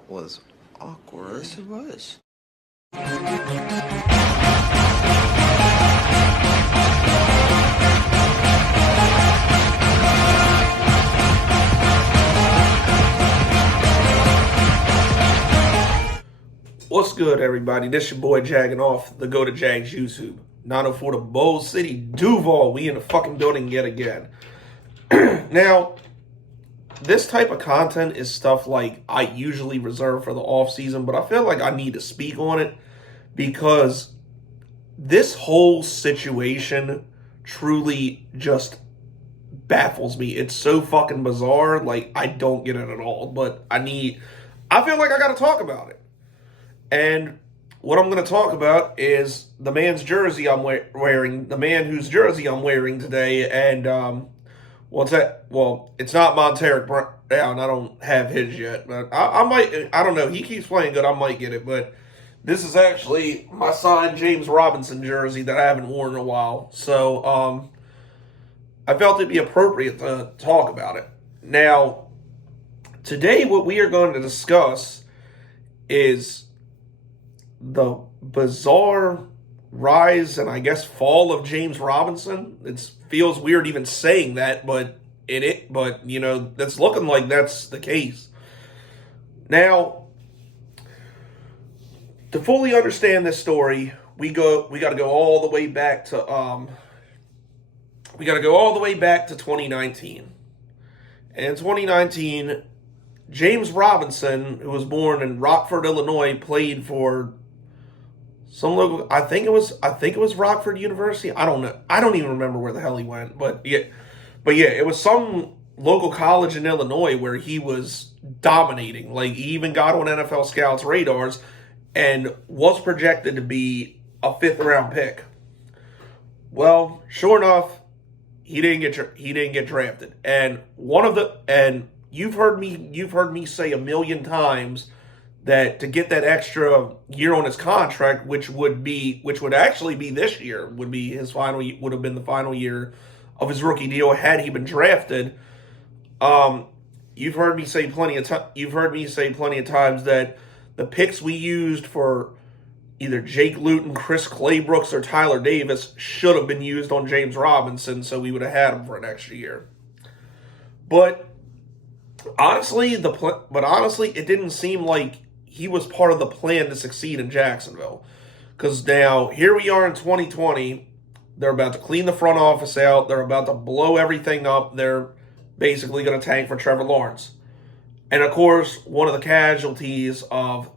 That was awkward. Yes, it was. What's good, everybody? This your boy Jagging Off the Go to Jags YouTube. 904 to Bowl City, Duval. We in the fucking building yet again. Now, this type of content is stuff like I usually reserve for the off season, but I feel like I need to speak on it because this whole situation truly just baffles me. It's so fucking bizarre. Like, I don't get it at all, but I feel like I gotta talk about it. And what I'm going to talk about is the man's jersey I'm wearing, the man whose jersey I'm wearing today. And, what's that? Well, it's not Monteric Brown. I don't have his yet. But I might, I don't know. He keeps playing good. I might get it. But this is actually my signed James Robinson jersey that I haven't worn in a while. So, I felt it'd be appropriate to talk about it. Now, today what we are going to discuss is the bizarre rise and I guess fall of James Robinson. It feels weird even saying that, but you know, that's looking like that's the case. Now, to fully understand this story, we got to go all the way back to 2019. And in 2019, James Robinson, who was born in Rockford, Illinois, played for some local. I think it was Rockford University. I don't know. I don't even remember where the hell he went. But yeah, it was some local college in Illinois where he was dominating. Like, he even got on NFL scouts' radars and was projected to be a 5th-round pick. Well, sure enough, he didn't get drafted. And you've heard me say a million times that to get that extra year on his contract, which would actually be this year, would have been the final year of his rookie deal had he been drafted. You've heard me say plenty of times that the picks we used for either Jake Luton, Chris Claybrooks, or Tyler Davis should have been used on James Robinson, so we would have had him for an extra year. But honestly, it didn't seem like he was part of the plan to succeed in Jacksonville. Because now, here we are in 2020. They're about to clean the front office out. They're about to blow everything up. They're basically going to tank for Trevor Lawrence. And of course, one of the casualties of,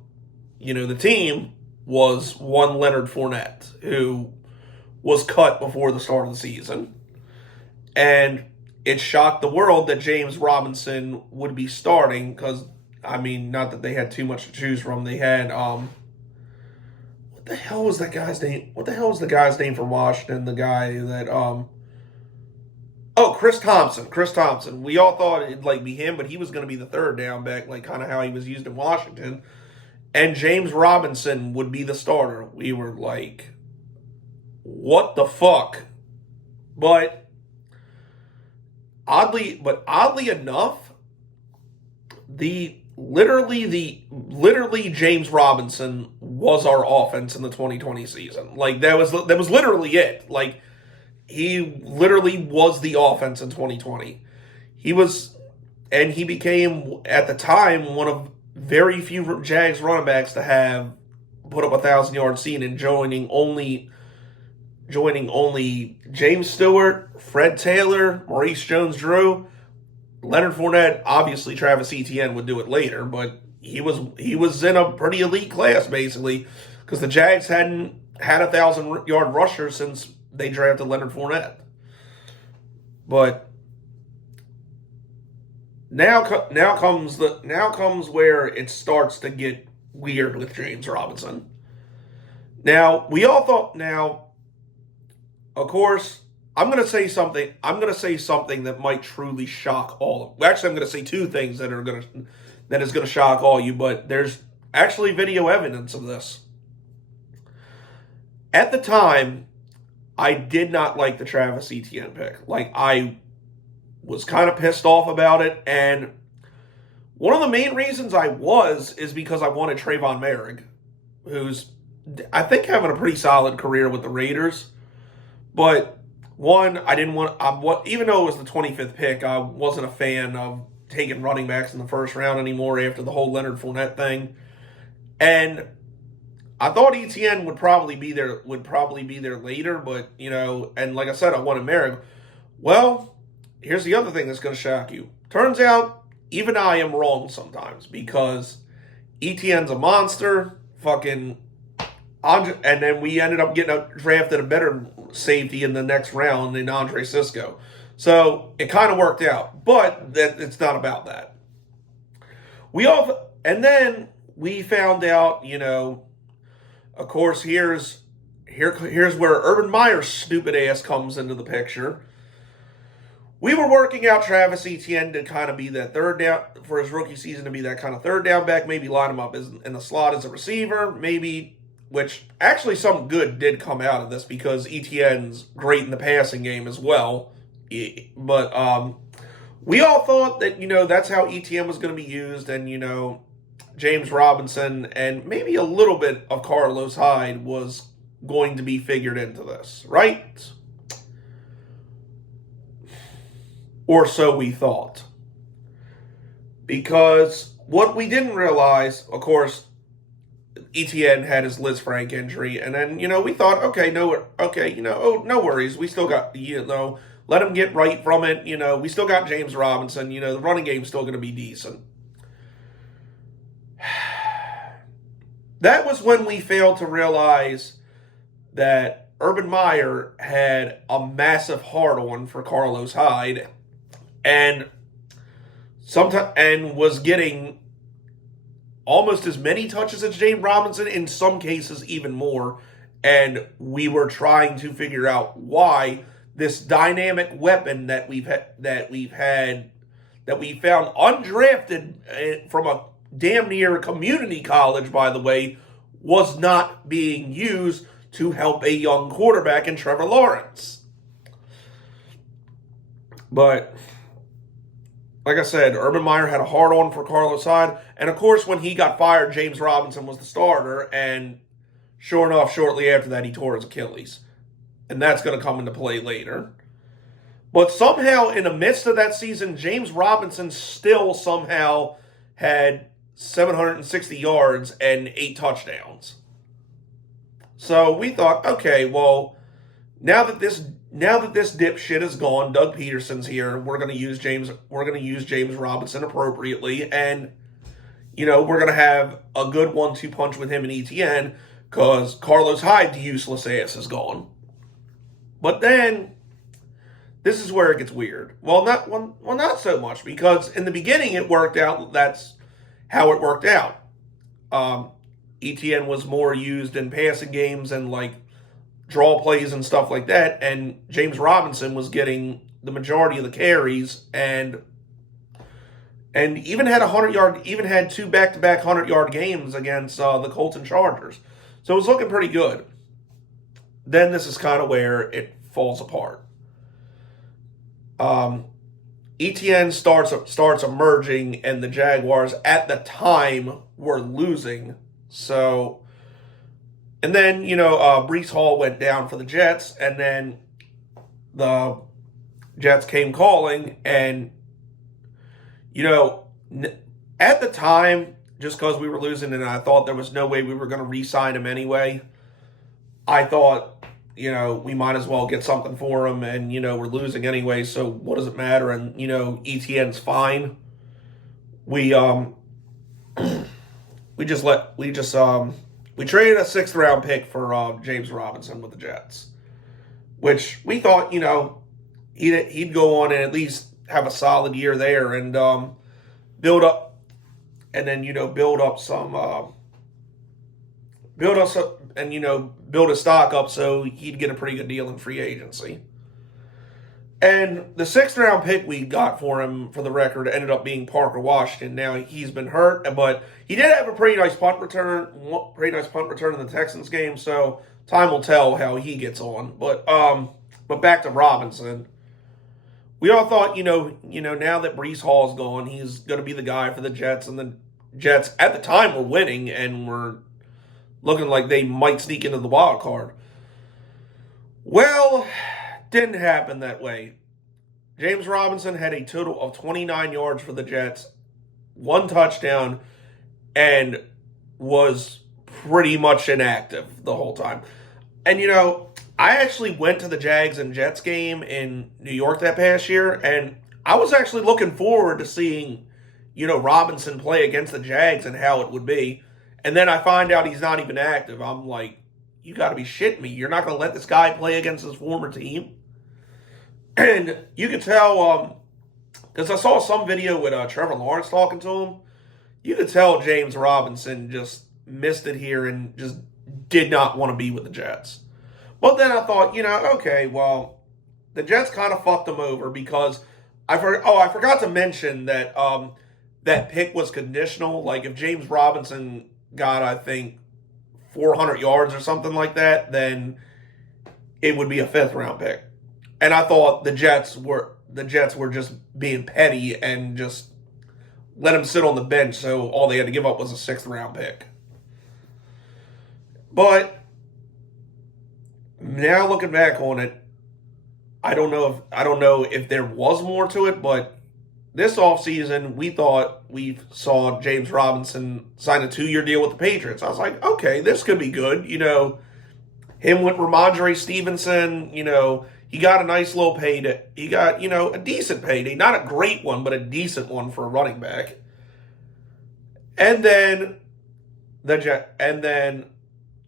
the team was one Leonard Fournette, who was cut before the start of the season. And it shocked the world that James Robinson would be starting because, not that they had too much to choose from. They had, what the hell was that guy's name? What the hell was the guy's name for Washington? The guy that, Chris Thompson. Chris Thompson. We all thought it'd, be him, but he was going to be the third down back, kind of how he was used in Washington. And James Robinson would be the starter. We were like, what the fuck? But oddly enough, literally James Robinson was our offense in the 2020 season. That was literally it. He literally was the offense in 2020. He became at the time one of very few Jags running backs to have put up 1,000-yard season, joining only James Stewart, Fred Taylor, Maurice Jones-Drew, Leonard Fournette. Obviously, Travis Etienne would do it later, but he was in a pretty elite class basically because the Jags hadn't had 1,000-yard rusher since they drafted Leonard Fournette. But now comes where it starts to get weird with James Robinson. Now, we all thought. Now, of course, I'm going to say something that might truly shock all. Actually, I'm going to say two things that is going to shock all you. But there's actually video evidence of this. At the time, I did not like the Travis Etienne pick. I was kind of pissed off about it, and One of the main reasons is because I wanted Trayvon Merrick, who's, I think, having a pretty solid career with the Raiders. But one, I didn't want, even though it was the 25th pick, I wasn't a fan of taking running backs in the first round anymore after the whole Leonard Fournette thing. And I thought ETN would probably be there later, but and like I said, I wanted Merrick. Well, here's the other thing that's going to shock you. Turns out, even I am wrong sometimes, because ETN's a monster, fucking, and then we ended up drafted a better safety in the next round in Andre Cisco. So it kind of worked out, but it's not about that. And then we found out, of course, here's where Urban Meyer's stupid ass comes into the picture. We were working out Travis Etienne to kind of be that third down for his rookie season, to be that kind of third down back, maybe line him up in the slot as a receiver, maybe, which actually some good did come out of this because Etienne's great in the passing game as well. But we all thought that, that's how Etienne was going to be used, and, James Robinson and maybe a little bit of Carlos Hyde was going to be figured into this, right? Or so we thought. Because what we didn't realize, of course, Etienne had his Liz Frank injury, and then, we thought, no worries. We still got, let him get right from it. We still got James Robinson. The running game's still going to be decent. That was when we failed to realize that Urban Meyer had a massive hard-on for Carlos Hyde, and was getting almost as many touches as James Robinson, in some cases even more. And we were trying to figure out why this dynamic weapon that we found undrafted from a damn near community college, by the way, was not being used to help a young quarterback in Trevor Lawrence. But like I said, Urban Meyer had a hard-on for Carlos Hyde. And of course, when he got fired, James Robinson was the starter. And sure enough, shortly after that, he tore his Achilles. And that's going to come into play later. But somehow, in the midst of that season, James Robinson still somehow had 760 yards and 8 touchdowns. So we thought, okay, well, now that this dipshit is gone, Doug Peterson's here, we're going to use James Robinson appropriately, and we're going to have a good 1-2 punch with him and ETN, because Carlos Hyde, the useless ass, is gone. But then this is where it gets weird. Well, not so much, because in the beginning it worked out. That's how it worked out. ETN was more used in passing games and like draw plays and stuff like that, and James Robinson was getting the majority of the carries, and even had 2 back-to-back 100-yard games against the Colton Chargers. So it was looking pretty good. Then this is kind of where it falls apart. ETN starts emerging, and the Jaguars at the time were losing. So, and then, Breece Hall went down for the Jets, and then the Jets came calling, and, at the time, just because we were losing and I thought there was no way we were going to re-sign him anyway, I thought, we might as well get something for him, and, we're losing anyway, so what does it matter? And, ETN's fine. We traded a 6th round pick for James Robinson with the Jets, which we thought, he'd go on and at least have a solid year there and build up, and then build his stock up so he'd get a pretty good deal in free agency. And the 6th round pick we got for him, for the record, ended up being Parker Washington. Now, he's been hurt, but he did have a pretty nice punt return in the Texans game, so time will tell how he gets on. But back to Robinson. we all thought, now that Breece Hall's gone, he's going to be the guy for the Jets, and the Jets at the time were winning and were looking like they might sneak into the wild card. Well, didn't happen that way. James Robinson had a total of 29 yards for the Jets, 1 touchdown, and was pretty much inactive the whole time. And, I actually went to the Jags and Jets game in New York that past year, and I was actually looking forward to seeing, Robinson play against the Jags and how it would be. And then I find out he's not even active. I'm like, you got to be shitting me. You're not going to let this guy play against his former team? And you could tell, because I saw some video with Trevor Lawrence talking to him, you could tell James Robinson just missed it here and just did not want to be with the Jets. But then I thought, okay, well, the Jets kind of fucked him over because I forgot to mention that that pick was conditional. Like if James Robinson got, I think, 400 yards or something like that, then it would be a 5th round pick. And I thought the Jets were just being petty and just let him sit on the bench, so all they had to give up was a 6th round pick. But now looking back on it, I don't know if there was more to it, but this offseason we thought we saw James Robinson sign a 2-year deal with the Patriots. I was like, okay, this could be good. Him with Ramondre Stevenson, he got a nice little payday. He got, a decent payday. Not a great one, but a decent one for a running back. And then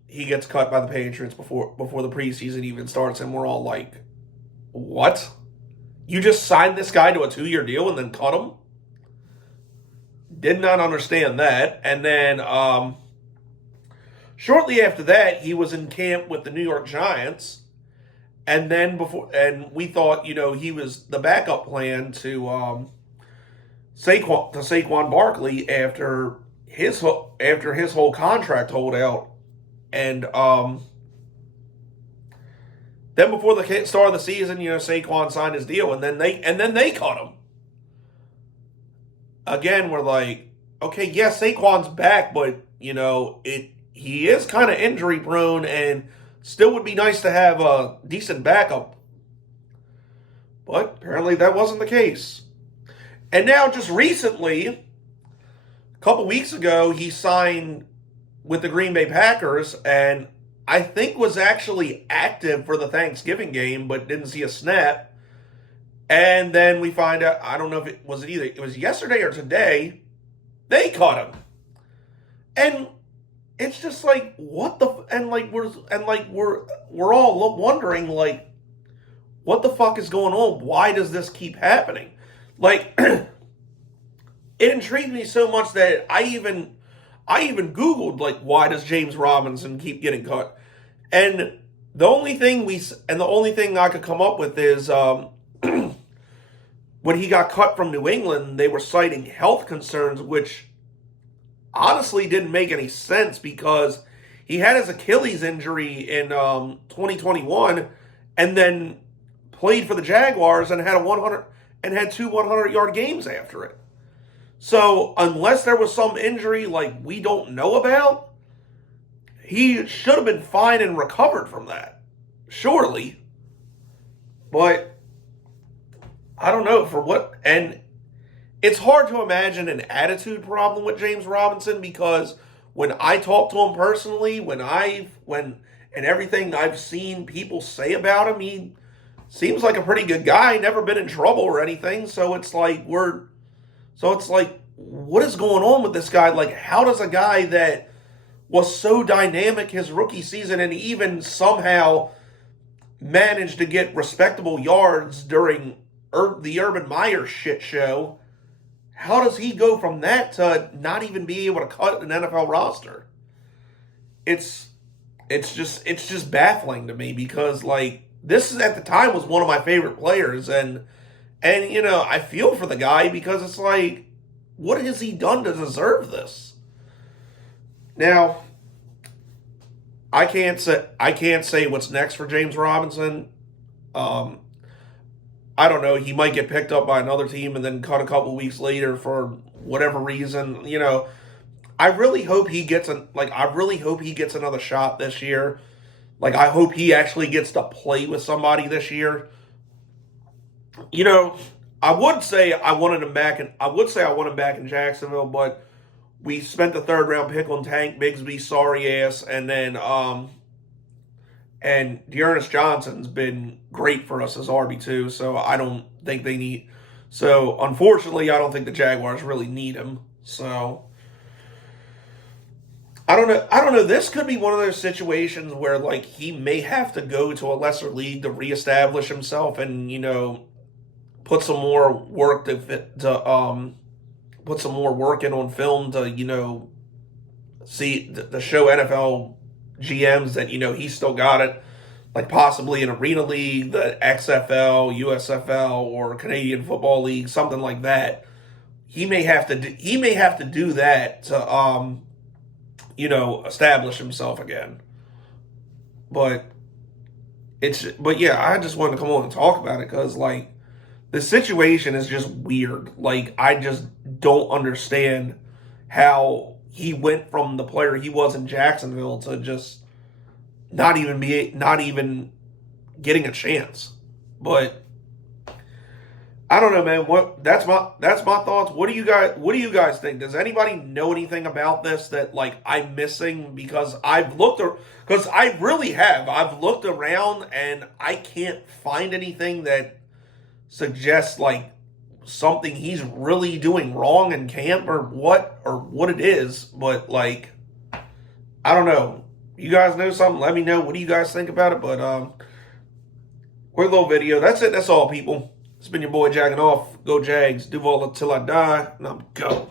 he gets cut by the Patriots before the preseason even starts, and we're all like, what? You just signed this guy to a 2-year deal and then cut him? Did not understand that. And then shortly after that, he was in camp with the New York Giants. And then we thought, he was the backup plan to Saquon Barkley after his whole contract holdout. And then before the start of the season, Saquon signed his deal, and then they cut him. Again, we're like, okay, yes, Saquon's back, but he is kind of injury prone, and still would be nice to have a decent backup. But apparently that wasn't the case. And now, just recently, a couple weeks ago, he signed with the Green Bay Packers, and I think was actually active for the Thanksgiving game, but didn't see a snap. And then we find out, I don't know if it was yesterday or today, they cut him. And it's just like, what the, we're all wondering, like, what the fuck is going on? Why does this keep happening? Like, it intrigued me so much that I even Googled, like, why does James Robinson keep getting cut? And the only thing I could come up with is, when he got cut from New England, they were citing health concerns, which honestly didn't make any sense because he had his Achilles injury in 2021 and then played for the Jaguars and had two 100-yard games after it. So unless there was some injury like we don't know about, he should have been fine and recovered from that. Surely. But I don't know for what, and it's hard to imagine an attitude problem with James Robinson because when I talk to him personally, and everything I've seen people say about him, he seems like a pretty good guy, never been in trouble or anything. So it's like what is going on with this guy? Like, how does a guy that was so dynamic his rookie season and even somehow managed to get respectable yards during the Urban Meyer shit show, how does he go from that to not even be able to cut an NFL roster? It's just baffling to me because, like, this at the time was one of my favorite players, and I feel for the guy because it's like, what has he done to deserve this? Now, I can't say what's next for James Robinson. I don't know, he might get picked up by another team and then cut a couple weeks later for whatever reason. I really hope he gets I really hope he gets another shot this year. Like, I hope he actually gets to play with somebody this year. I would say I wanted him back, and I would say I want him back in Jacksonville, but we spent the third round pick on Tank Bigsby's sorry ass, and then and Dearness Johnson's been great for us as RB2, so I don't think they need. So unfortunately, I don't think the Jaguars really need him. So I don't know. I don't know. This could be one of those situations where like he may have to go to a lesser league to reestablish himself, and put some more work to put some more work in on film to see to show NFL GMs that he's still got it, like possibly an arena league, the XFL, USFL, or Canadian Football League, something like that. He may have to do that to establish himself again. But yeah, I just wanted to come on and talk about it because like the situation is just weird. Like, I just don't understand how he went from the player he was in Jacksonville to just not even getting a chance. But I don't know, man. That's my thoughts. What do you guys think? Does anybody know anything about this that like I'm missing? Because I've looked around and I can't find anything that suggests like something he's really doing wrong in camp or what it is. But like, I don't know. You guys know something? Let me know. What do you guys think about it? But quick little video. That's it. That's all, people. It's been your boy Jacking Off. Go Jags. Duval till I die. And I'm go.